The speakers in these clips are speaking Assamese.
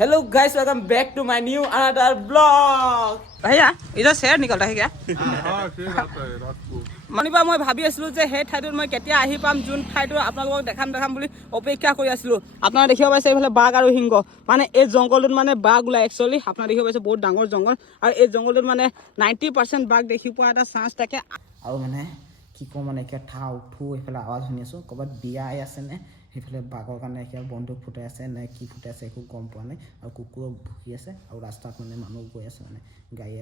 hello guys welcome back to my new another blog भैया इधर शेयर निकलता है क्या हाँ शेयर आता है रात को মানিবা মই ভাবি আছিলো যে সেই ঠাইটোত মই কেতিয়া আহি পাম যোন ঠাইটো আপোনালোকক দেখাম বুলি অপেক্ষা কৰি আছিলো আপোনালোকে দেখিব পাইছে এইফালে বাঘ আৰু সিংহ মানে এই জংগলটোত মানে বাঘ ওলাই একচুৱেলি আপোনালোকে দেখিব পাইছে বহুত ডাঙৰ জংগল আৰু এই জংগলটোত মানে 90% বাঘ দেখি পোৱা এটা চান্স থাকে আৰু মানে কি কম মানে এতিয়া ঠা উঠো এইফালে আৱাজ শুনি আছো ক'ৰবাত বিয়া আছে নে সেইফালে বাঘৰ কাৰণে এতিয়া বন্দুক ফুটাই আছে নে কি ফুটাই আছে একো গম পোৱা নাই আৰু কুকুৰ ভুকি আছে আৰু ৰাস্তাত মানে মানুহ গৈ আছে মানে গাড়ী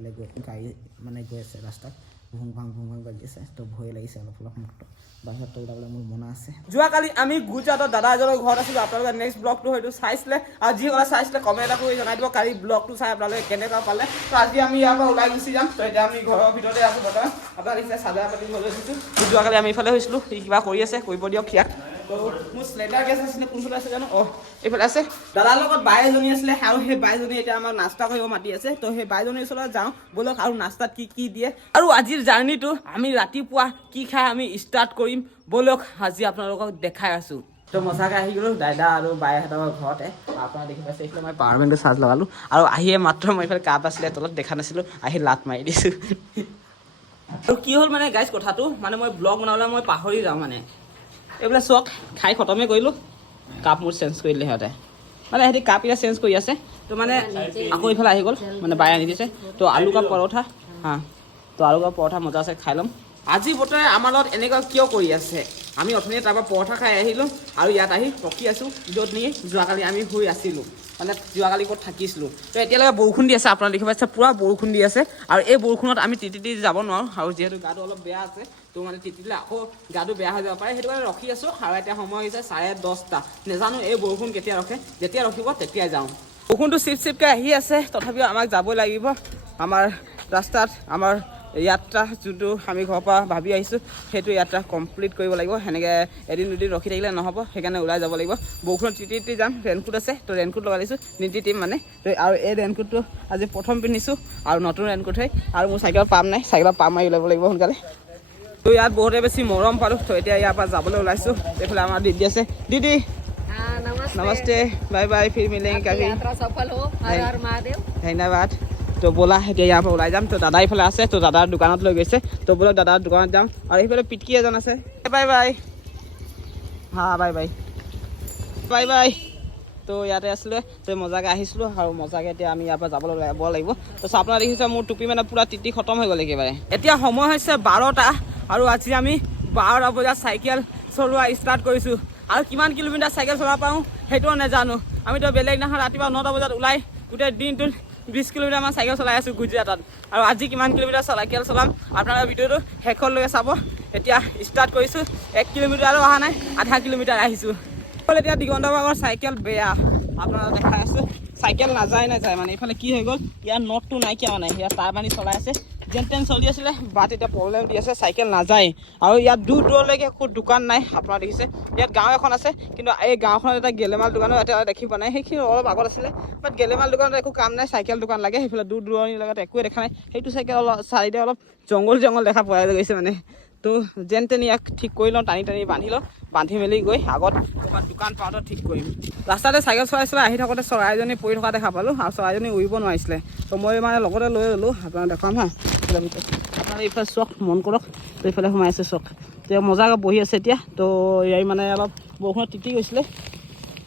মানে গৈ আছে ৰাস্তাত ভুং ভাং বাজি আছে তো ভয় লাগিছে অলপ মুক্ত বাহিৰত ওলাবলৈ মোৰ মন আছে যোৱাকালি আমি গুজৰাটৰ দাদা এজনৰ ঘৰত আছিলোঁ আপোনালোকে নেক্সট ব্লগটো হয়তো চাইছিলে আৰু যিসকলে চাইছিলে কমেণ্ট এটা কৰি জনাই দিব কালি ব্লগটো চাই আপোনালোকে কেনেকুৱা পালে তো আজি আমি ইয়াৰ পৰা ওলাই গুচি যাম তো এতিয়া আমি ঘৰৰ ভিতৰতে আছোঁ বৰ্তমান আপোনালোকে দেখিছে চাদৰ পাতি লৈ লৈছোঁ যোৱাকালি আমি ইফালে হৈছিলোঁ সি কিবা কৰি আছে কৰিব দিয়ক সিয়াক তো মোৰ স্লেণ্ডাৰ গেছ আছিলে কোনফালে আছে জানো এইফালে আছে দাদাৰ লগত বাই এজনী আছিলে আৰু সেই বাইজনী এতিয়া আমাক নাস্তা কৰিব মাতি আছে তো সেই বাইজনীৰ ওচৰত যাওঁ ব'লক আৰু নাস্তাত কি দিয়ে আৰু আজিৰ জাৰ্ণিটো আমি ৰাতিপুৱা কি খাই আমি ষ্টাৰ্ট কৰিম ব'লক আজি আপোনালোকক দেখাই আছোঁ তো মজাকৈ আহি গ'লোঁ দাদা আৰু বাইহঁতৰ ঘৰতে আপোনাৰ দেখি পাইছে এইফালে মই পাৱাৰ বেংকটো চাৰ্জ লগালোঁ আৰু আহিয়ে মাত্ৰ মই এইফালে কাপ আছিলে তলত দেখা নাছিলোঁ আহি লাট মাৰি দিছোঁ আৰু কি হ'ল মানে গাইজ কথাটো মানে মই ব্লগ বনাবলৈ মই পাহৰি যাওঁ মানে এইবিলাক চক খাই খতমে কৰিলোঁ কাপ মোৰ চেঞ্জ কৰি দিলে সিহঁতে মানে সিহঁতি কাপ এতিয়া চেঞ্জ কৰি আছে তো মানে আকৌ এইফালে আহি গ'ল মানে বাই আনি দিছে তো আলু কাপ পৰঠা তো আলু কাপ পৰঠা মজা আছে খাই ল'ম আজি বতৰে আমাৰ লগত এনেকুৱা কিয় কৰি আছে আমি অথনিয়ে তাৰপৰা পৰঠা খাই আহিলোঁ আৰু ইয়াত আহি ৰখি আছোঁ য'ত নেকি যোৱাকালি আমি শুই আছিলোঁ মানে যোৱাকালি ক'ত থাকিছিলোঁ তো এতিয়ালৈকে বৰষুণ দি আছে আপোনালোকে দেখি পাইছে পুৰা বৰষুণ দি আছে আৰু এই বৰষুণত আমি তিতি যাব নোৱাৰোঁ আৰু যিহেতু গাটো অলপ বেয়া আছে তো মানে তিতিলে আকৌ গাটো বেয়া হৈ যাব পাৰে সেইটো কাৰণে ৰখি আছোঁ আৰু এতিয়া সময় হৈছে 10:30 নেজানো এই বৰষুণ কেতিয়া ৰখে যেতিয়া ৰখিব তেতিয়াই যাওঁ বৰষুণটো চিপকৈ আহি আছে তথাপিও আমাক যাবই লাগিব আমাৰ ৰাস্তাত আমাৰ যাত্ৰা যোনটো আমি ঘৰৰ পৰা ভাবি আহিছোঁ সেইটো যাত্ৰা কমপ্লিট কৰিব লাগিব সেনেকৈ এদিন দুদিন ৰখি থাকিলে নহ'ব সেইকাৰণে ওলাই যাব লাগিব বৰষুণত তিতি যাম ৰেইনকোট আছে তো ৰেইনকোট লগাই দিছোঁ নিতিতিম মানে তো আৰু এই ৰেইনকোটটো আজি প্ৰথম পিন্ধিছোঁ আৰু নতুন ৰেইনকোট হয় আৰু মোৰ চাইকেলত পাম নাই চাইকেলত পাম মাৰি ওলাব লাগিব সোনকালে তো ইয়াত বহুতে বেছি মৰম পালোঁ তো এতিয়া ইয়াৰ পৰা যাবলৈ ওলাইছোঁ এইফালে আমাৰ দিদি আছে দিদি নমস্তে বাই বাই ফিৰ মিলেংগে কভি ধন্যবাদ তো ব'লা এতিয়া ইয়াৰ পৰা ওলাই যাম তো দাদা এইফালে আছে তো দাদাৰ দোকানত লৈ গৈছে তো ব'লক দাদাৰ দোকানত যাম আৰু এইফালে পিটকি এজন আছে bye bye bye bye bye bye তো ইয়াতে আছিলে তো মজাকৈ আহিছিলোঁ আৰু মজাকৈ এতিয়া আমি ইয়াৰ পৰা যাবলৈ ওলাব লাগিব তো আপোনাৰ দেখিছে মোৰ টুপি মানে পূৰা তিতি খতম হৈ গ'ল একেবাৰে এতিয়া সময় হৈছে 12টা আৰু আজি আমি 12 বজাত চাইকেল চলোৱা ষ্টাৰ্ট কৰিছোঁ আৰু কিমান কিলোমিটাৰ চাইকেল চলাব পাৰোঁ সেইটোও নাজানো আমিতো বেলেগ দিনাখন ৰাতিপুৱা 9টা বজাত ওলাই গোটেই দিনটোত 20 কিলোমিটাৰমান চাইকেল চলাই আছোঁ গুজৰাটত আৰু আজি কিমান কিলোমিটাৰ চাইকেল চলাম আপোনালোকৰ ভিডিঅ'টো শেষলৈকে চাব এতিয়া ষ্টাৰ্ট কৰিছোঁ 1 কিলোমিটাৰো অহা নাই আধা কিলোমিটাৰ আহিছোঁ এতিয়া দিগন্ত বাগৰ চাইকেল বেয়া আপোনালোকক দেখাই আছোঁ চাইকেল নাযায় মানে এইফালে কি হৈ গ'ল ইয়াৰ নটটো নাইকিয়া মানে ইয়াত টাৰ বান্ধি চলাই আছে যেন তেন চলি আছিলে বাট এতিয়া প্ৰব্লেম দি আছে চাইকেল নাযায় আৰু ইয়াত দূৰলৈকে একো দোকান নাই আপোনাৰ দেখিছে ইয়াত গাঁও এখন আছে কিন্তু এই গাঁওখনত এটা গেলেমাল দোকানো এটা দেখি পোৱা নাই সেইখিনি অলপ আগত আছিলে বাট গেলেমাল দোকানত একো কাম নাই চাইকেল দোকান লাগে সেইফালে দূৰণিৰ লগত একোৱে দেখা নাই সেইটো চাইকেল অলপ চাইডে অলপ জংঘল দেখা পোৱা গৈছে মানে তো যেন তেন ইয়াক ঠিক কৰি লওঁ টানি বান্ধি লওঁ বান্ধি মেলি গৈ আগত ক'ৰবাত দোকান পাওঁতে ঠিক কৰিম ৰাস্তাতে চাইকেল চলাই আহি থাকোঁতে চৰাইজনী পৰি থকা দেখা পালোঁ আৰু চৰাইজনী উৰিব নোৱাৰিছিলে তো মই মানে লগতে লৈ ল'লোঁ আপোনাক দেখাম আপোনাৰ এইফালে চখ মন কৰক তো এইফালে সোমাই আছে চখ তেওঁ মজাকৈ বহি আছে এতিয়া তো ইয়াৰ মানে অলপ বৰষুণত তিতি গৈছিলে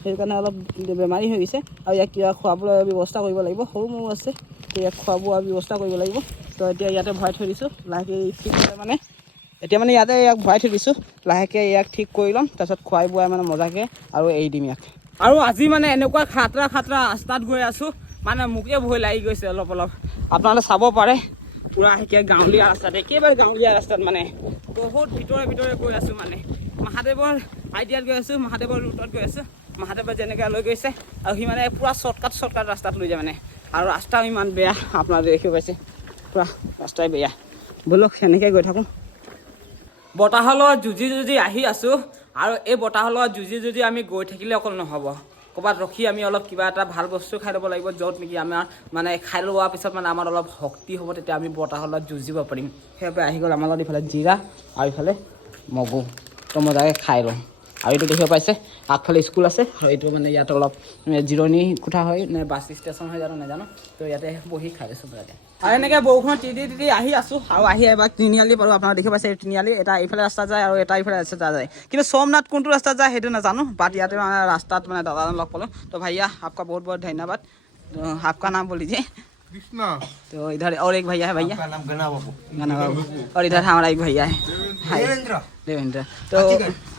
সেইকাৰণে অলপ বেমাৰী হৈ গৈছে আৰু ইয়াক কিবা খোৱাবলৈ ব্যৱস্থা কৰিব লাগিব সৰু মৰু আছে তো ইয়াক খোৱা বোৱা ব্যৱস্থা কৰিব লাগিব তো এতিয়া ইয়াতে ভৰাই থৈ দিছোঁ লাহেকৈ ঠিক হ'লে মানে এতিয়া মানে ইয়াতে ইয়াক ভৰাই থৈ দিছোঁ লাহেকৈ ইয়াক ঠিক কৰি ল'ম তাৰপিছত খুৱাই বোৱাই মানে মজাকৈ আৰু এৰি দিম ইয়াক আৰু আজি মানে এনেকুৱা খাতৰা ৰাস্তাত গৈ আছোঁ মানে মোকে ভয় লাগি গৈছে অলপ আপোনালোকে চাব পাৰে পুৰা এতিয়া গাঁৱলীয়া ৰাস্তাত একেবাৰে গাঁৱলীয়া ৰাস্তাত মানে বহুত ভিতৰে গৈ আছোঁ মানে মহাদেৱৰ আইডিয়াত গৈ আছোঁ মহাদেৱৰ ৰুটত গৈ আছোঁ মহাদেৱে যেনেকৈ লৈ গৈছে আৰু সি মানে পুৰা শ্বৰ্টকাট ৰাস্তাত লৈ যায় মানে আৰু ৰাস্তাও ইমান বেয়া আপোনালোকে দেখিব পাইছে পুৰা ৰাস্তাই বেয়া ব'লক সেনেকৈ গৈ থাকোঁ বতাহৰ লগত যুঁজি আহি আছোঁ আৰু এই বতাহৰ লগত যুঁজি আমি গৈ থাকিলে অকল নহ'ব ক'ৰবাত ৰখি আমি অলপ কিবা এটা ভাল বস্তু খাই ল'ব লাগিব য'ত নেকি আমাৰ মানে খাই লোৱাৰ পিছত মানে আমাৰ অলপ শক্তি হ'ব তেতিয়া আমি বতাহৰ লগত যুঁজিব পাৰিম সেইবাবে আহি গ'ল আমাৰ লগত ইফালে জিৰা আৰু ইফালে মগু তো মজাকৈ খাই লওঁ আৰু এইটো দেখিব পাইছে আগফালে স্কুল আছে আৰু এইটো মানে ইয়াত অলপ জিৰণি কোঠা হয় নে বাছ ষ্টেচন হয় জানো নাজানো তো ইয়াতে বহি খাই আছোঁ ইয়াতে আৰু এনেকৈ বৰষুণত তিতি আহি আছোঁ আৰু আহি এবাৰ তিনিআলি পালোঁ আপোনালোকে দেখিব পাইছে তিনিআলি এটা এইফালে ৰাস্তা যায় আৰু এটা এইফালে ৰাস্তা যায় কিন্তু সোমনাথ কোনটো ৰাস্তা যায় সেইটো নাজানো বাট ইয়াতে মানে ৰাস্তাত মানে দাদাজন লগ পালোঁ তো ভাইয়া आपका बहुत बहुत धन्यवाद तो आपका नाम बोल लीजिए कृष्णा तो इधर और एक भैया है भैया आपका नाम गना बाबू गाना बाबू और इधर हमारा एक भैया है देवेंद्र দেবেন্দ্ৰ তো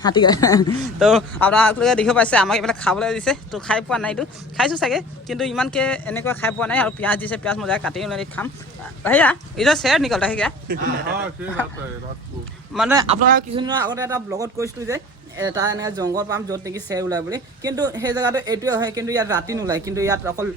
হাতীগাড় তো আপোনালোকে দেখিব পাইছে আমাক এইবিলাক খাবলৈ দিছে তো খাই পোৱা নাইতো খাইছোঁ চাগে কিন্তু ইমানকৈ এনেকুৱা খাই পোৱা নাই আৰু পিঁয়াজ দিছে পিঁয়াজ মজাকৈ কাটি মেলি খাম ভैया ইধৰ শ্বেয়াৰ নিকলতা है क्या हाँ शेर आता है रात को মানে আপোনালোকে কিছুদিনৰ আগতে এটা ব্লগত কৈছিলোঁ যে এটা এনেকৈ জংঘল পাম য'ত নেকি শ্বেৰ ওলায় বুলি কিন্তু সেই জেগাটো এইটোৱে হয় কিন্তু ইয়াত ৰাতি নোলায় কিন্তু ইয়াত অকল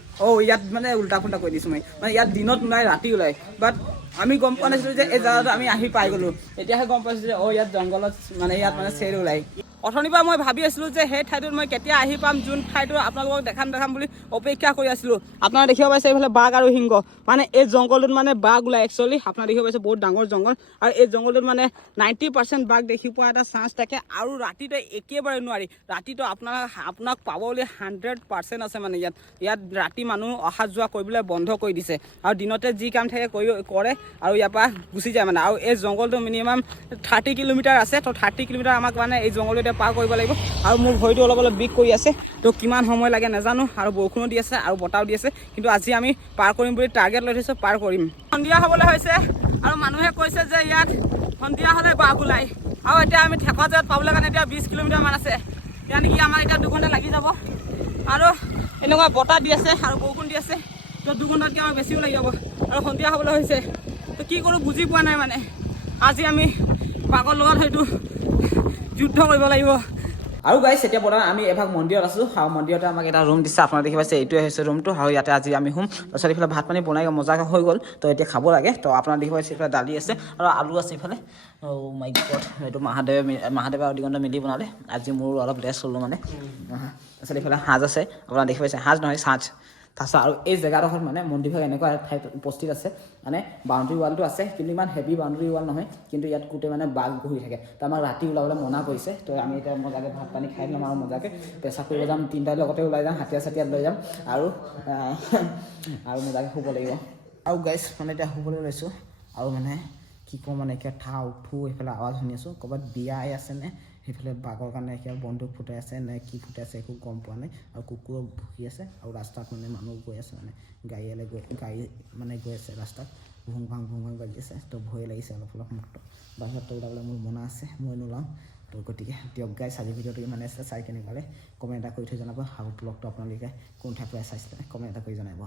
ইয়াত মানে উল্টা ফুল্টা কৈ দিছোঁ মই মানে ইয়াত দিনত নোলায় ৰাতি ওলায় বাট আমি গম পোৱা নাছিলোঁ যে এই জেগাটো আমি আহি পাই গ'লোঁ এতিয়াহে গম পাইছোঁ যে ইয়াত জংঘলত মানে ইয়াত মানে শ্বেৰ ওলায় অথনিৰ পৰা মই ভাবি আছিলোঁ যে সেই ঠাইটোত মই কেতিয়া আহি পাম যোন ঠাইটো আপোনালোকক দেখাম বুলি অপেক্ষা কৰি আছিলোঁ আপোনাৰ দেখিব পাইছে এইফালে বাঘ আৰু সিংহ মানে এই জংঘলটোত মানে বাঘ ওলায় একচুৱেলি আপোনাৰ দেখিব পাইছে বহুত ডাঙৰ জংঘল আৰু এই জংঘলটোত মানে 90% বাঘ দেখি পোৱা এটা চান্স থাকে আৰু ৰাতিটো একেবাৰে নোৱাৰি ৰাতিটো আপোনাক পাব বুলি 100% আছে মানে ইয়াত ৰাতি মানুহ অহা যোৱা কৰিবলৈ বন্ধ কৰি দিছে আৰু দিনতে যি কাম থাকে কৰে আৰু ইয়াৰ পৰা গুচি যায় মানে আৰু এই জংঘলটো মিনিমাম 30 কিলোমিটাৰ আছে তো 30 কিলোমিটাৰ আমাক মানে এই জংঘলটো এতিয়া পাৰ কৰিব লাগিব আৰু মোৰ ভৰিটো অলপ বিষ কৰি আছে তো কিমান সময় লাগে নাজানো আৰু বৰষুণো দি আছে আৰু বতাহো দি আছে কিন্তু আজি আমি পাৰ কৰিম বুলি টাৰ্গেট লৈ থৈছোঁ পাৰ কৰিম সন্ধিয়া হ'বলৈ হৈছে আৰু মানুহে কৈছে যে ইয়াত সন্ধিয়া হ'লে বাঘ ওলায় আৰু এতিয়া আমি ঠেকা জেগাত পাবলৈ কাৰণে এতিয়া 20 কিলোমিটাৰমান আছে এতিয়া নেকি আমাৰ এতিয়া 2 ঘণ্টা লাগি যাব আৰু এনেকুৱা বতাহ দি আছে আৰু বৰষুণ দি আছে তো 2 ঘণ্টাতকৈ আমাৰ বেছিও লাগি যাব আৰু সন্ধিয়া হ'বলৈ হৈছে তো কি কৰোঁ বুজি পোৱা নাই মানে আজি আমি বাঘৰ লগত হয়তো যুদ্ধ কৰিব লাগিব আৰু গাইছ এতিয়া বৰ্তমান আমি এভাগ মন্দিৰত আছোঁ আৰু মন্দিৰতে আমাক এটা ৰুম দিছে আপোনালোকে দেখি পাইছে এইটোৱে হৈছে ৰুমটো আৰু ইয়াতে আজি আমি শুম তাৰপিছত এইফালে ভাত পানী বনাই মজাকৈ হৈ গ'ল তো এতিয়া খাব লাগে তো আপোনালোকে দেখি পাইছে এইফালে দালি আছে আৰু আলু আছে এইফালে মাই গড এইটো মহাদেৱে আৰু দিগন্ত মিলি বনালে আজি মোৰ অলপ লেছ হ'লোঁ মানে তাৰপিছত এইফালে সাজ আছে আপোনালোকে দেখি পাইছে সাজ নহয় সাজ তাৰপিছত আৰু এই জেগাডোখৰত মানে মন্দিৰভাগ এনেকুৱা ঠাইত উপস্থিত আছে মানে বাউণ্ডেৰী ৱালটো আছে কিন্তু ইমান হেভি বাউণ্ডেৰী ৱাল নহয় কিন্তু ইয়াত গোটেই মানে বাঘ ঘূৰি থাকে তো আমাক ৰাতি ওলাবলৈ মনা কৰিছে তো আমি এতিয়া মজাকৈ ভাত পানী খাই ল'ম আৰু মজাকৈ পেচাব কৰিব যাম তিনিটাৰ লগতে ওলাই যাম হাতীয়া চাতিয়াত লৈ যাম আৰু মজাকৈ শুব লাগিব আৰু গাইছ মানে এতিয়া শুবলৈ লৈছোঁ আৰু মানে কি কওঁ মানে এতিয়া উঠো এইফালে আৱাজ শুনি আছোঁ ক'ৰবাত বিয়া আছেনে সেইফালে বাঘৰ কাৰণে এতিয়া বন্দুক ফুটাই আছে নে কি ফুটাই আছে একো গম পোৱা নাই আৰু কুকুৰো ভুকি আছে আৰু ৰাস্তাত মানে মানুহ গৈ আছে মানে গাড়ী মানে গৈ আছে ৰাস্তাত ভুং ভাং বাজি আছে তো ভয় লাগিছে অলপ মুক্ত বাহিৰত ওলাবলৈ মোৰ মনা আছে মই নোলাওঁ তো গতিকে দিয়ক গাইছ আজি ভিডিঅ'টো ইমানে আছে চাই কেনেকুৱা লাগে কমেণ্ট এটা কৰি থৈ জনাব আৰু ব্লগটো আপোনালোকে কোন ঠাইৰ পৰা চাইছিলে কমেণ্ট এটা কৰি জনাব